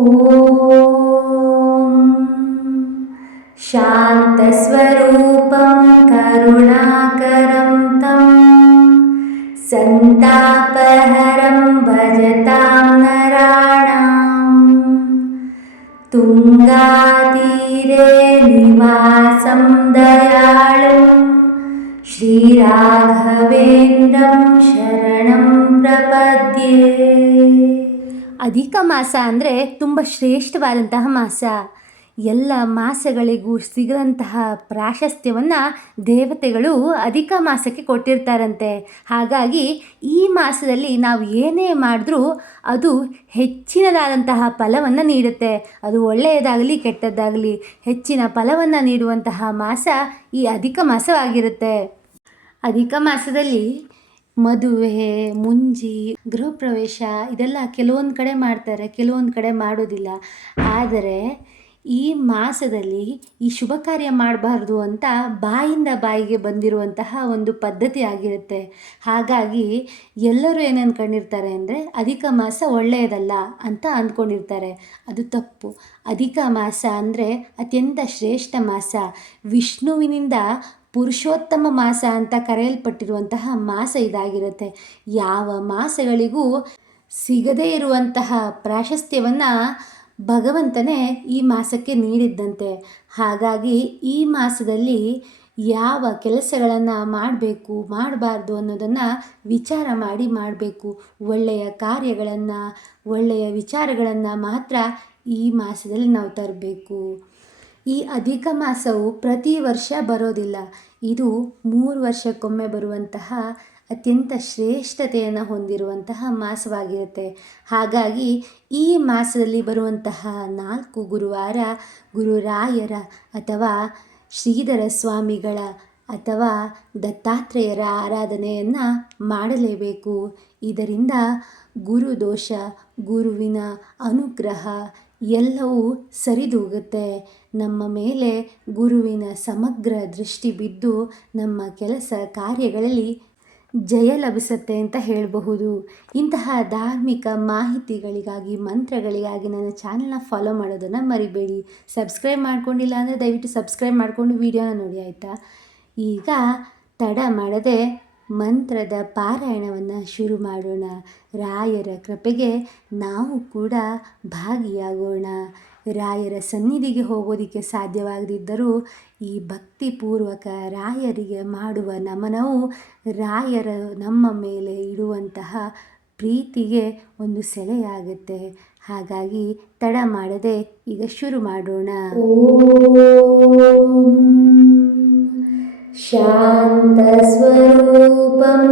ॐ शान्तस्वरूपं करुणाकरं तं सन्तापहरं भजतां नराणां तुङ्गातीरे निवासं दयाळुं श्रीराघवेन्द्रं शरणं प्रपद्ये. ಅಧಿಕ ಮಾಸ ಅಂದರೆ ತುಂಬ ಶ್ರೇಷ್ಠವಾದಂತಹ ಮಾಸ. ಎಲ್ಲ ಮಾಸಗಳಿಗೂ ಸಿಗದಂತಹ ಪ್ರಾಶಸ್ತ್ಯವನ್ನು ದೇವತೆಗಳು ಅಧಿಕ ಮಾಸಕ್ಕೆ ಕೊಟ್ಟಿರ್ತಾರಂತೆ. ಹಾಗಾಗಿ ಈ ಮಾಸದಲ್ಲಿ ನಾವು ಏನೇ ಮಾಡಿದ್ರೂ ಅದು ಹೆಚ್ಚಿನದಾದಂತಹ ಫಲವನ್ನು ನೀಡುತ್ತೆ. ಅದು ಒಳ್ಳೆಯದಾಗಲಿ ಕೆಟ್ಟದ್ದಾಗಲಿ ಹೆಚ್ಚಿನ ಫಲವನ್ನು ನೀಡುವಂತಹ ಮಾಸ ಈ ಅಧಿಕ ಮಾಸವಾಗಿರುತ್ತೆ. ಅಧಿಕ ಮಾಸದಲ್ಲಿ ಮದುವೆ, ಮುಂಜಿ, ಗೃಹ ಪ್ರವೇಶ ಇದೆಲ್ಲ ಕೆಲವೊಂದು ಕಡೆ ಮಾಡ್ತಾರೆ, ಕೆಲವೊಂದು ಕಡೆ ಮಾಡೋದಿಲ್ಲ. ಆದರೆ ಈ ಮಾಸದಲ್ಲಿ ಈ ಶುಭ ಕಾರ್ಯ ಮಾಡಬಾರ್ದು ಅಂತ ಬಾಯಿಂದ ಬಾಯಿಗೆ ಬಂದಿರುವಂತಹ ಒಂದು ಪದ್ಧತಿ ಆಗಿರುತ್ತೆ. ಹಾಗಾಗಿ ಎಲ್ಲರೂ ಏನು ಅಂದ್ಕೊಂಡಿರ್ತಾರೆ ಅಂದರೆ ಅಧಿಕ ಮಾಸ ಒಳ್ಳೆಯದಲ್ಲ ಅಂತ ಅಂದ್ಕೊಂಡಿರ್ತಾರೆ. ಅದು ತಪ್ಪು. ಅಧಿಕ ಮಾಸ ಅಂದರೆ ಅತ್ಯಂತ ಶ್ರೇಷ್ಠ ಮಾಸ. ವಿಷ್ಣುವಿನಿಂದ ಪುರುಷೋತ್ತಮ ಮಾಸ ಅಂತ ಕರೆಯಲ್ಪಟ್ಟಿರುವಂತಹ ಮಾಸ ಇದಾಗಿರುತ್ತೆ. ಯಾವ ಮಾಸಗಳಿಗೂ ಸಿಗದೇ ಇರುವಂತಹ ಪ್ರಾಶಸ್ತ್ಯವನ್ನು ಭಗವಂತನೇ ಈ ಮಾಸಕ್ಕೆ ನೀಡಿದ್ದಂತೆ. ಹಾಗಾಗಿ ಈ ಮಾಸದಲ್ಲಿ ಯಾವ ಕೆಲಸಗಳನ್ನು ಮಾಡಬೇಕು ಮಾಡಬಾರ್ದು ಅನ್ನೋದನ್ನು ವಿಚಾರ ಮಾಡಿ ಮಾಡಬೇಕು. ಒಳ್ಳೆಯ ಕಾರ್ಯಗಳನ್ನು, ಒಳ್ಳೆಯ ವಿಚಾರಗಳನ್ನು ಮಾತ್ರ ಈ ಮಾಸದಲ್ಲಿ ನಾವು ತರಬೇಕು. ಈ ಅಧಿಕ ಮಾಸವು ಪ್ರತಿ ವರ್ಷ ಬರೋದಿಲ್ಲ. ಇದು 3 ವರ್ಷಕ್ಕೊಮ್ಮೆ ಬರುವಂತಹ ಅತ್ಯಂತ ಶ್ರೇಷ್ಠತೆಯನ್ನು ಹೊಂದಿರುವಂತಹ ಮಾಸವಾಗಿರುತ್ತೆ. ಹಾಗಾಗಿ ಈ ಮಾಸದಲ್ಲಿ ಬರುವಂತಹ 4 ಗುರುವಾರ ಗುರುರಾಯರ ಅಥವಾ ಶ್ರೀಧರ ಸ್ವಾಮಿಗಳ ಅಥವಾ ದತ್ತಾತ್ರೇಯರ ಆರಾಧನೆಯನ್ನು ಮಾಡಲೇಬೇಕು. ಇದರಿಂದ ಗುರುದೋಷ, ಗುರುವಿನ ಅನುಗ್ರಹ ಎಲ್ಲವೂ ಸರಿದೂಗುತ್ತೆ. ನಮ್ಮ ಮೇಲೆ ಗುರುವಿನ ಸಮಗ್ರ ದೃಷ್ಟಿ ಬಿದ್ದು ನಮ್ಮ ಕೆಲಸ ಕಾರ್ಯಗಳಲ್ಲಿ ಜಯ ಲಭಿಸುತ್ತೆ ಅಂತ ಹೇಳಬಹುದು. ಇಂತಹ ಧಾರ್ಮಿಕ ಮಾಹಿತಿಗಳಿಗಾಗಿ, ಮಂತ್ರಗಳಿಗಾಗಿ ನನ್ನ ಚಾನಲ್ನ ಫಾಲೋ ಮಾಡೋದನ್ನು ಮರಿಬೇಡಿ. ಸಬ್ಸ್ಕ್ರೈಬ್ ಮಾಡ್ಕೊಂಡಿಲ್ಲ ಅಂದರೆ ದಯವಿಟ್ಟು ಸಬ್ಸ್ಕ್ರೈಬ್ ಮಾಡಿಕೊಂಡು ವಿಡಿಯೋನ ನೋಡಿ, ಆಯಿತಾ? ಈಗ ತಡ ಮಾಡದೆ ಮಂತ್ರದ ಪಾರಾಯಣವನ್ನು ಶುರು ಮಾಡೋಣ. ರಾಯರ ಕೃಪೆಗೆ ನಾವು ಕೂಡ ಭಾಗಿಯಾಗೋಣ. ರಾಯರ ಸನ್ನಿಧಿಗೆ ಹೋಗೋದಕ್ಕೆ ಸಾಧ್ಯವಾಗದಿದ್ದರೂ ಈ ಭಕ್ತಿಪೂರ್ವಕ ರಾಯರಿಗೆ ಮಾಡುವ ನಮನವು ರಾಯರು ನಮ್ಮ ಮೇಲೆ ಇಡುವಂತಹ ಪ್ರೀತಿಗೆ ಒಂದು ಸೆಲೆಯಾಗುತ್ತೆ. ಹಾಗಾಗಿ ತಡ ಮಾಡದೆ ಈಗ ಶುರು ಮಾಡೋಣ. ಶಾಂತಸ್ವರೂಪಂ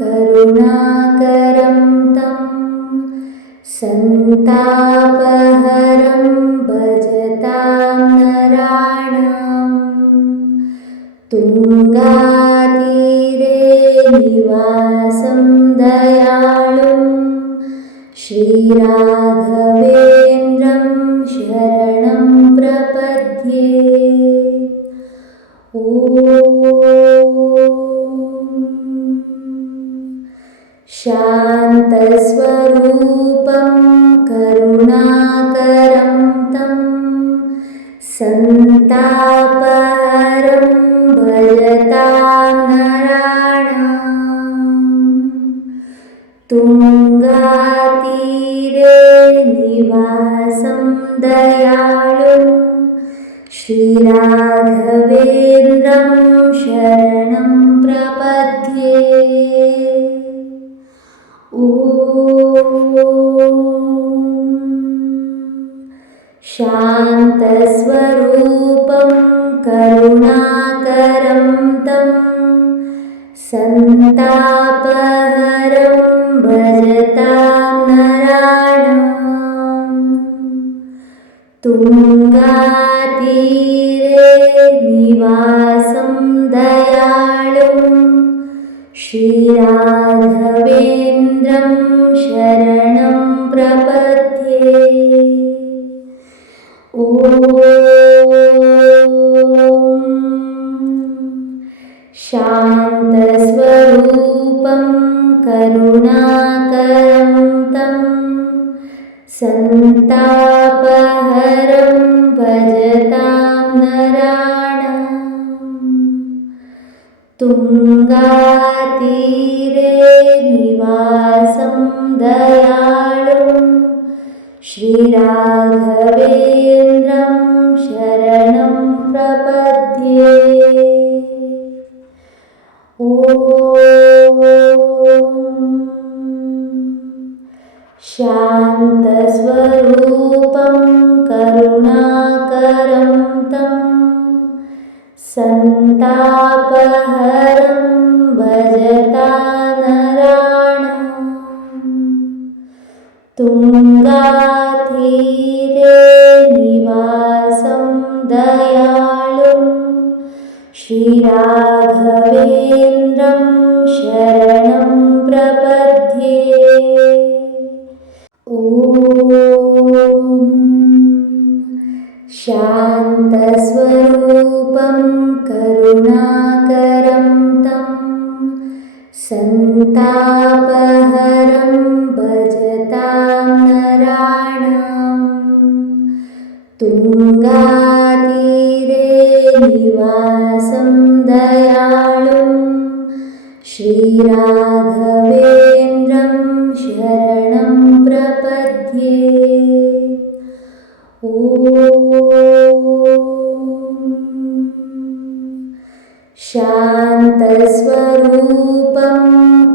ಕರುಣಾಕರಂ तं ಸಂತಾಪಹರಂ ಭಜತಾಂ ನರಾಣಾಂ ತುಂಗಾತೀರೆ ನಿವಾಸಂ ದಯಾಳುಂ ಶ್ರೀರಾಘವೇಂದ್ರಂ ಶರಣಂ ಪ್ರಪದ್ಯೆ. ಶಾಂತಸ್ವರೂಪಂ ಕರುಣಾಕರಂ तं ಸಂತಾಪಹರಂ ಭಜತಾಂ ನರಾಣಾಂ ತುಂಗಾತೀರೆ ನಿವಾಸಂ ದಯಾಳುಂ ಶ್ರೀರಾಘವೇಂದ್ರಂ ಶರಣಂ ಪ್ರಪದ್ಯೆ. ಶಾಂತಸ್ವರೂಪಂ ಕರುಣಾಕರಂ तं ಸಂತಾಪಹರಂ ಭಜತಾಂ ನರಾಣಾಂ ತುಂಗಾತೀರೆ ನಿವಾಸಂ ದಯಾಳುಂ ಶ್ರೀರಾಘವೇಂದ್ರಂ ಶರಣಂ ಪ್ರಪದ್ಯೆ. ಶಾಂತಸ್ವರೂಪಂ ಕರುಣಾಕರಂ तं ಸಂತಾಪ तुङ्गातीरे निवासं दयाळुं श्रीराघवेन्द्रं शरणं प्रपद्ये। ॐ शान्तस्वरूपं करुणाकरं तं सन्तापहरं भजतानराणाम् तुङ्गातीरे निवासं दयाळुं श्रीराघवेन्द्रं शरणं प्रपद्ये। ॐ शान्तस्वरूपं करुणाकरं तं सन्तापहरं भजतां नराणाम् तुङ्गातीरे निवासं दयाळुं श्रीराघवेन्द्रं शरणं प्रपद्ये। ॐ शान्तस्वरूपं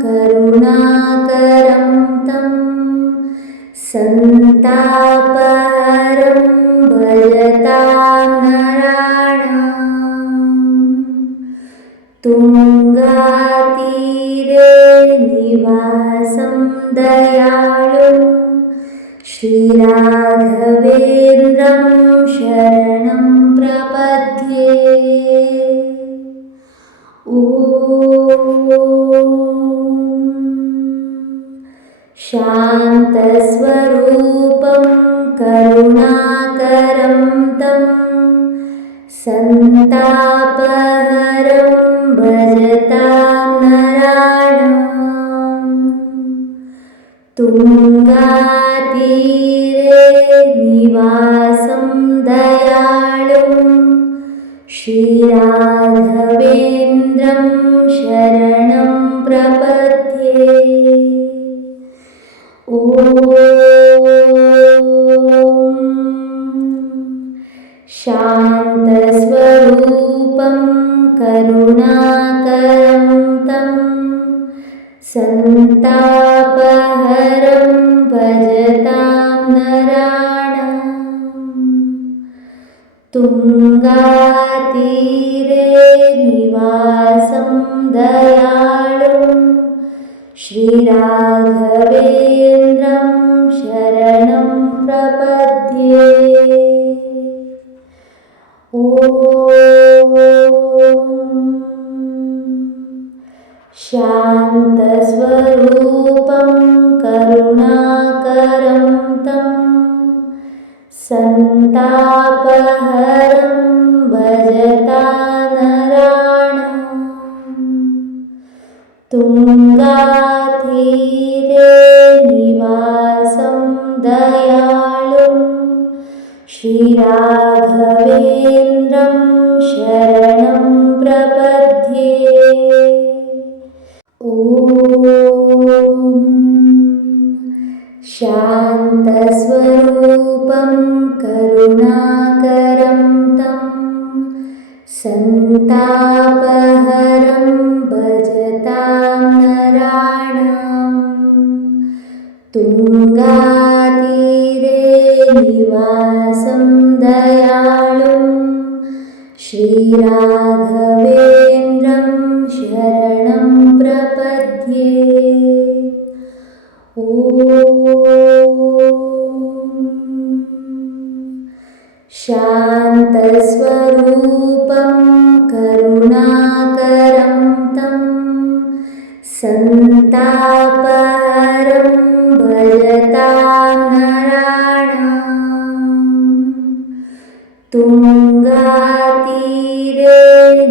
करुणाकरं तं सन्तापहरं भजतां नराणाम् तुङ्गातीरे निवासं दयाळुं श्रीराघवेन्द्रं शरणं प्रपद्ये। ॐ शान्तस्वरूपं करुणाकरं तं सन्तापहरं भजतां नराणाम् तुङ्गातीरे निवासं दयाळुं श्रीराघवेन्द्रं शरणं प्रपद्ये। ॐ शान्तस्वरूपं करुणाकरं तं सन्तापहरं भजतां नराणाम् तुङ्गातीरे निवासं दयाळुं श्रीराघवेन्द्रं शरणं प्रपद्ये। ॐ शान्तस्वरूपं करुणाकरं तं सन्तापहरं भजतां नराणाम् तुङ्गातीरे निवासं दयाळुं श्रीराघवेन्द्रं शरणं प्रपद्ये। ॐ शान्तस्वरूपं करुणाकरं तं सन्तापहरं भजतां नराणाम् तुङ्गातीरे निवासं दयाळुं श्रीराघवेन्द्रं शरणं प्रपद्ये। ॐ शान्तस्वरूपं करुणाकरं तं सन्तापहरं भजतां नराणाम् तुङ्गातीरे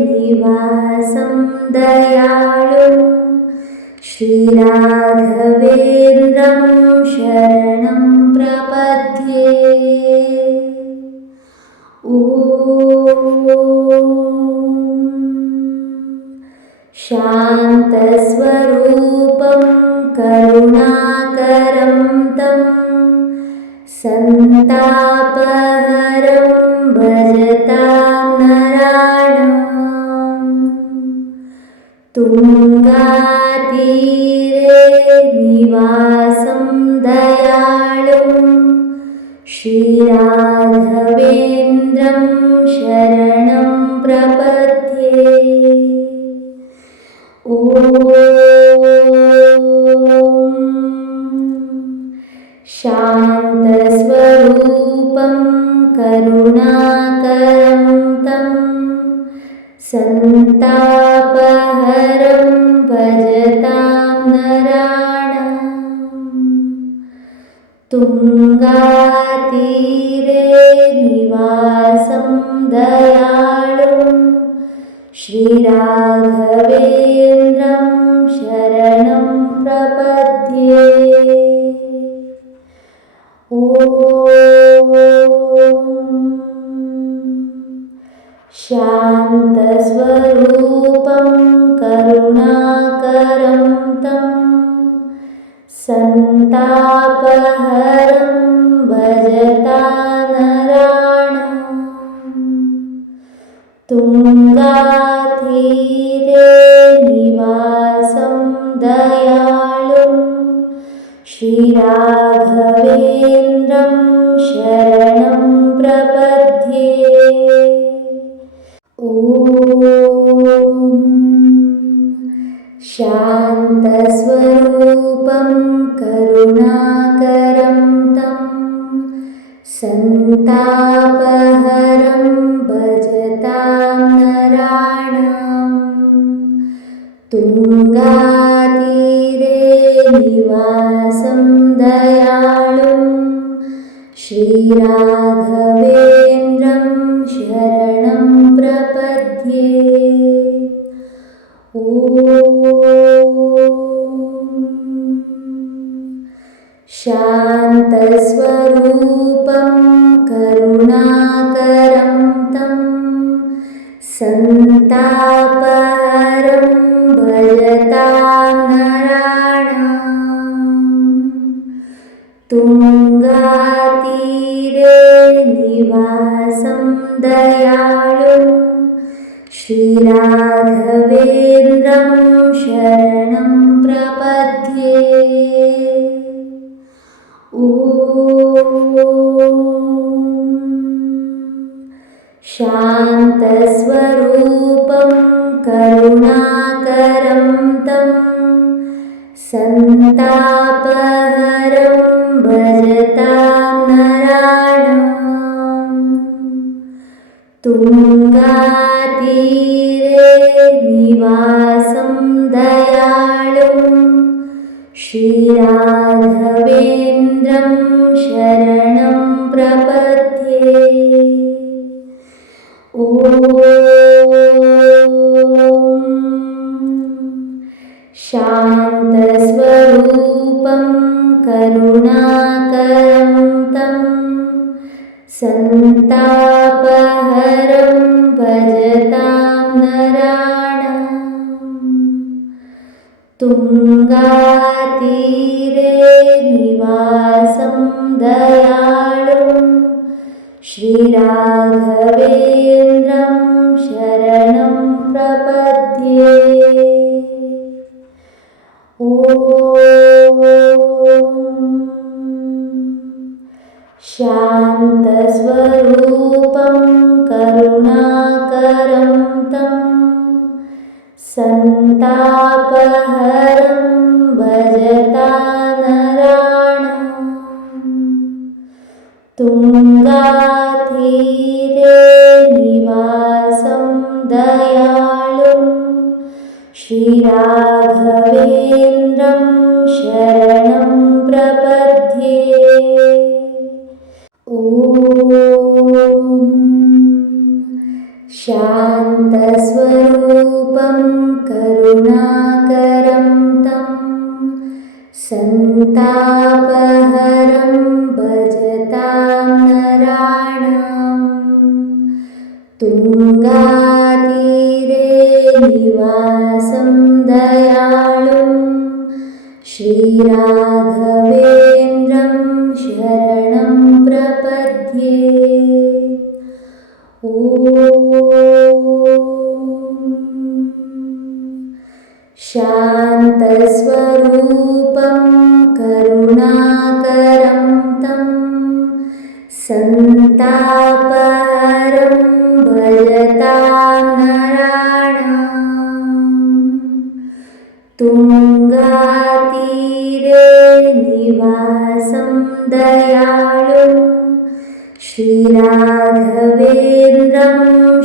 निवासं दयाळुं श्रीराघवेन्द्रं शरणं प्रपद्ये। ॐ शान्तस्वरूपं करुणाकरं तं सन्तापहरं भजतां नराणाम् तुङ्गातीरे निवासं दयाळुं श्रीराघवेन्द्रं शरणं प्रपद्ये। ॐ शान्तस्वरूपं करुणाकरं तं सन्तापहरं भजतां नराणाम् तुङ्गातीरे निवासं दयाळुं श्रीराघवेन्द्रं शरणं प्रपद्ये। ॐ शान्तस्वरूपं करुणाकरं तं सन्तापहरं भजतां नराणाम् तुङ्गातीरे निवासं दयाळुं श्रीराघवेन्द्रं शरणं प्रपद्ये। ॐ शान्तस्वरूपं करुणाकरं तं सन्तापहरं भजतां नराणाम् तुङ्गातीरे निवासं दयाळुं श्रीराघवेन्द्रं शरणं प्रपद्ये। ॐ शान्तस्वरूपं करुणाकरं तं सन्तापहरं भजतां नराणाम् तुङ्गातीरे निवासं दयाळुं श्रीराघवेन्द्रं शरणं प्रपद्ये। ॐ शान्तस्वरूपं करुणाकरं तं सन्तापहरं भजतां नराणाम् तुङ्गातीरे निवासं दयाळुं श्रीराघवेन्द्रं शरणं प्रपद्ये। ॐ शान्तस्वरूपं करुणाकरं तं सन्तापहरं भजतां नराणाम् तुङ्गातीरे निवासं दयाळुं श्रीराघवेन्द्रं शरणं प्रपद्ये। ॐ शान्तस्वरूपं करुणाकरं तं सन्तापहरं भजतां नराणाम् तुङ्गातीरे निवासं दयाळुं श्रीराघवेन्द्रं शरणं प्रपद्ये। ॐ शान्तस्वरूपं करुणाकरं तं सन्तापहरं भजतां नराणाम् तुङ्गातीरे निवासं दयालुं श्रीराघवेन्द्रं शरणं प्रपद्ये। ॐ शान्तस्वरूपं करुणाकरं तं सन्तापहरं भजतां नराणाम्। तुङ्गातीरे निवासं दयालुं श्रीराघवेन्द्रं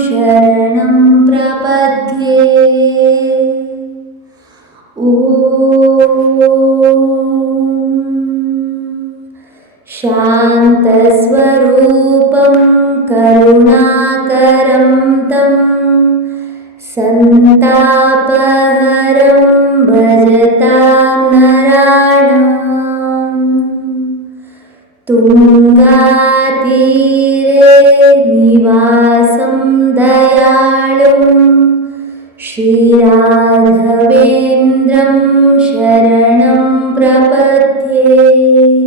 शरणं प्रपद्ये। ॐ शान्तस्वरूपं करुणाकरं तं सन्तापहरं भजतां नराणाम्। तुङ्गातीरे निवासं दयालुं श्रीराघवेन्द्रं शरणं प्रपद्ये।